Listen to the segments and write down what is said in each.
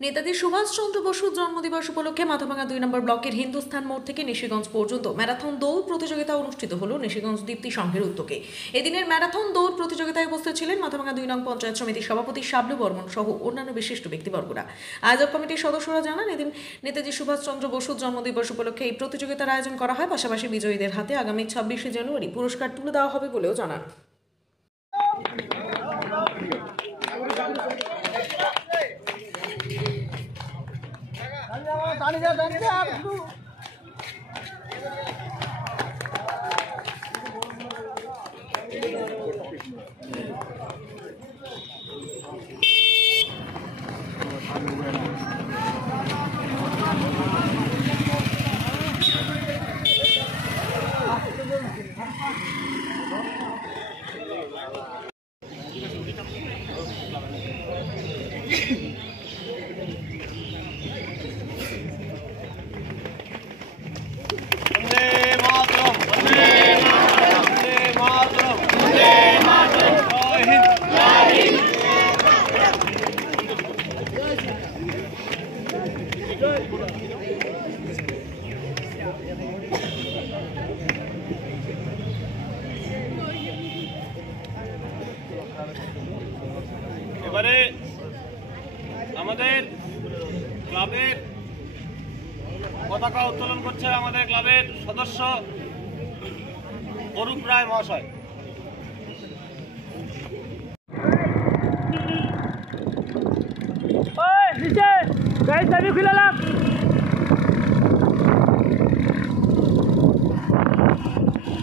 নেতাজি সুভাষচন্দ্র বসুর জন্মদিবস উপলক্ষে মাথাভাঙা 2 নম্বর ব্লকের হিন্দুস্থান মোড় থেকে নিশিগঞ্জ পর্যন্ত ম্যারাথন দৌড় প্রতিযোগিতা অনুষ্ঠিত হলো নিশিগঞ্জ দীপ্তি সংঘের উদ্যোগে। এদিনের ম্যারাথন দৌড় প্রতিযোগিতায় উপস্থিত ছিলেন মাথাভাঙা 2 নং পঞ্চায়েত সমিতির সভাপতি শাবলু বর্মন সহ অন্যান্য বিশিষ্ট ব্যক্তিবর্গরা। আয়োজক কমিটির সদস্যরা জানান, এদিন নেতাজি সুভাষচন্দ্র বসুর জন্মদিবস উপলক্ষে এই প্রতিযোগিতার আয়োজন করা হয়। পাশাপাশি বিজয়ীদের হাতে আগামী 26শে জানুয়ারি পুরস্কার তুলে দেওয়া হবে বলেও জানান। এবারে আমাদের ক্লাবের পতাকা উত্তোলন করছে আমাদের ক্লাবের সদস্য অরূপ রায় মহাশয়।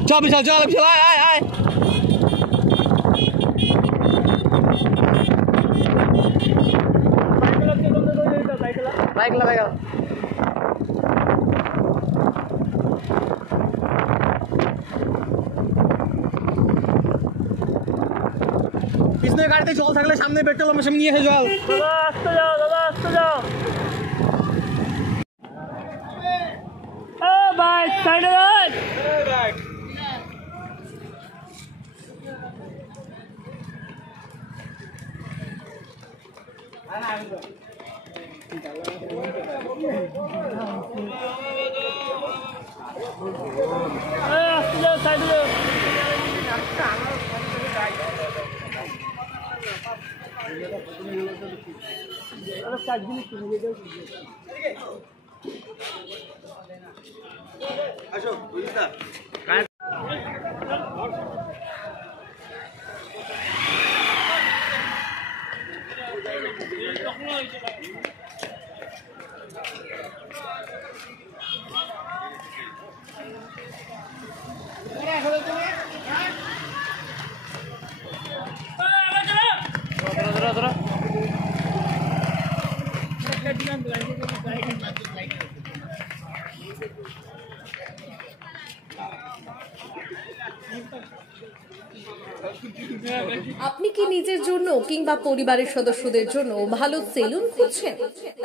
চল বিশাল, চল বিশাল, আয় আয় আয়। বাইক লাগাই পিছনের গাড়িতে জল থাকলে সামনে পেট্রোল মেশিন নিয়ে এসে জল। দাদা আসতে যাও, দাদা আসতে যাও। বাইক সাইডে বাইক। আসতে যাও, সাইডে যাও। আসো বুঝিস। আপনি কি নিজের জন্য কিংবা পরিবারের সদস্যদের জন্য ভালো সেলুন খুঁজছেন?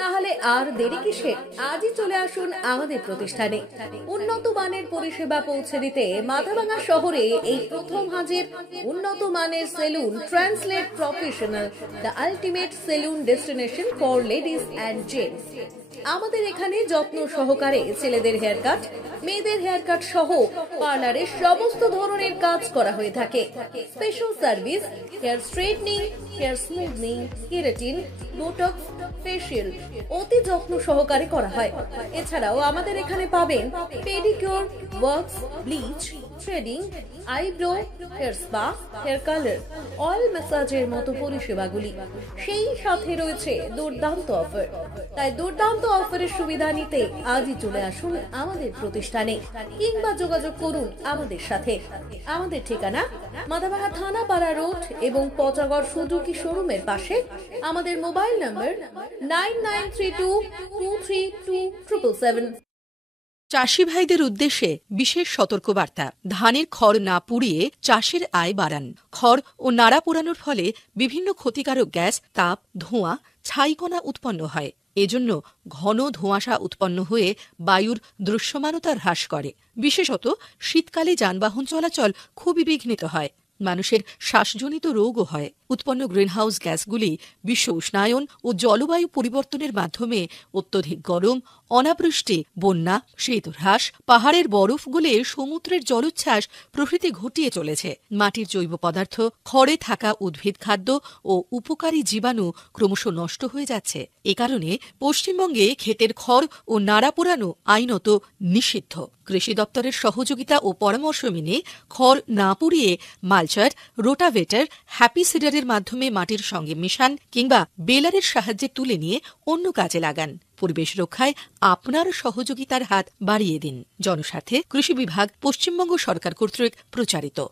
তাহলে আর দেরি কিসের? আজই চলে আসুন আমাদের প্রতিষ্ঠানে। উন্নত মানের পরিষেবা পৌঁছে দিতে মাথাভাঙা শহরে এই প্রথম হাজির উন্নত মানের salon translate professional, the ultimate salon destination for ladies and gents. আমাদের এখানে যত্ন সহকারে ছেলেদের হেয়ার কাট, মেয়েদের হেয়ার কাট সহ পার্লারের সমস্ত ধরনের কাজ করা হয়ে থাকে। Special service, hair straightening, hair smoothing, keratin, botox, facial অতি যত্ন সহকারে করা হয়। এছাড়াও আমাদের এখানে পাবেন pedicure, wax, bleach, threading, eyebrow, hair spa, hair colour, oil ম্যাসাজের মতো পরিষেবাগুলি। সেই সাথে রয়েছে দুর্দান্ত অফার। তাই দুর্দান্ত অফারের সুবিধা নিতে আজই চলে আসুন আমাদের প্রতিষ্ঠানে কিংবা যোগাযোগ করুন আমাদের সাথে। আমাদের ঠিকানা মাথাভাঙা থানাপাড়া রোড এবং পচাগড় সুজুকি শোরুমের পাশে। আমাদের মোবাইল নম্বর 9932232777। চাষি ভাইদের উদ্দেশ্যে বিশেষ সতর্কবার্তা। ধানের খড় না পুড়িয়ে চাষের আয় বাড়ান। খড় ও নাড়া পোড়ানোর ফলে বিভিন্ন ক্ষতিকারক গ্যাস, তাপ, ধোঁয়া, ছাইকণা উৎপন্ন হয়। এজন্য ঘন ধোঁয়াশা উৎপন্ন হয়ে বায়ুর দৃশ্যমানতা হ্রাস করে। বিশেষত শীতকালে যানবাহন চলাচল খুবই বিঘ্নিত হয়। মানুষের শ্বাসজনিত রোগও হয়। উৎপন্ন গ্রিনহাউস গ্যাসগুলি বিশ্ব উষ্ণায়ন ও জলবায়ু পরিবর্তনের মাধ্যমে অত্যধিক গরম, অনাবৃষ্টি, বন্যা, শীতহ্রাস, পাহাড়ের বরফ গলে সমুদ্রের জলোচ্ছ্বাস প্রভৃতি ঘটিয়ে চলেছে। মাটির জৈব পদার্থ, খড়ে থাকা উদ্ভিদ খাদ্য ও উপকারী জীবাণু ক্রমশ নষ্ট হয়ে যাচ্ছে। এ কারণে পশ্চিমবঙ্গে ক্ষেতের খড় ও নাড়া পোড়ানো আইনত নিষিদ্ধ। কৃষি দপ্তরের সহযোগিতা ও পরামর্শ মেনে খড় না পুড়িয়ে মালচার, রোটাভেটর, হ্যাপি সিডারের মাধ্যমে মাটির সঙ্গে মিশান কিংবা বেলারের সাহায্যে তুলে নিয়ে অন্য কাজে লাগান। পরিবেশ রক্ষায় আপনার সহযোগিতার হাত বাড়িয়ে দিন। জনস্বার্থে কৃষি বিভাগ, পশ্চিমবঙ্গ সরকার কর্তৃক প্রচারিত।